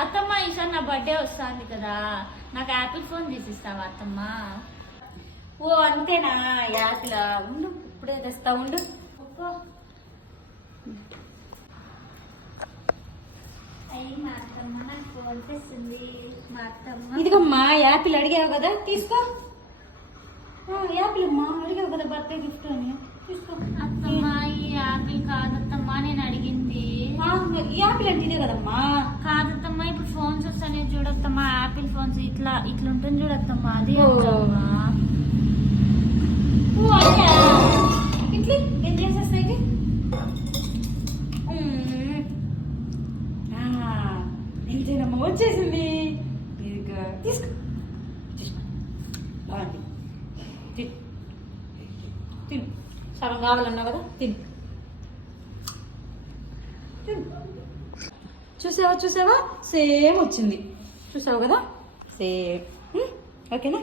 అత్తమ్మ ఈసారి నా బర్త్డే వస్తుంది కదా. నాకు యాపిల్ ఫోన్ తీసిస్తావా అత్తమ్మ? ఓ అంతేనా? యాపిల్ ఉండు ఇప్పుడే తెస్తా ఉండు. ఒక్కో. అయ్యి మా యాపిల్ అడిగావు కదా తీసుకో. యాపిల్ అమ్మా అడిగావు కదా బర్త్డే గిఫ్ట్ అని. తీసుకో. ఈ యాపిల్ అంటే ఇదే కదమ్మా కాదత్తమ్మ ఇప్పుడు ఫోన్స్ వస్తానే చూడత్తమ్మ యాపిల్ ఫోన్స్ ఇట్లా ఇట్లా ఉంటుంది చూడత్తమ్మ అది. అత్తమ్మ ఓ, అదే. ఇట్లీ ఏం చేసేస్తాయి ఇది? మ్మ్. ఆ, ఇంతేనమ్మా వచ్చేసింది ఇదిగో, తీసుకో తీసుకో. బాగుంది తిను తిను సగం కావాలన్నావు కదా తిను చూసావా చూసావా? సేమ్ వచ్చింది. చూసావు కదా? సేమ్. ఓకేనా?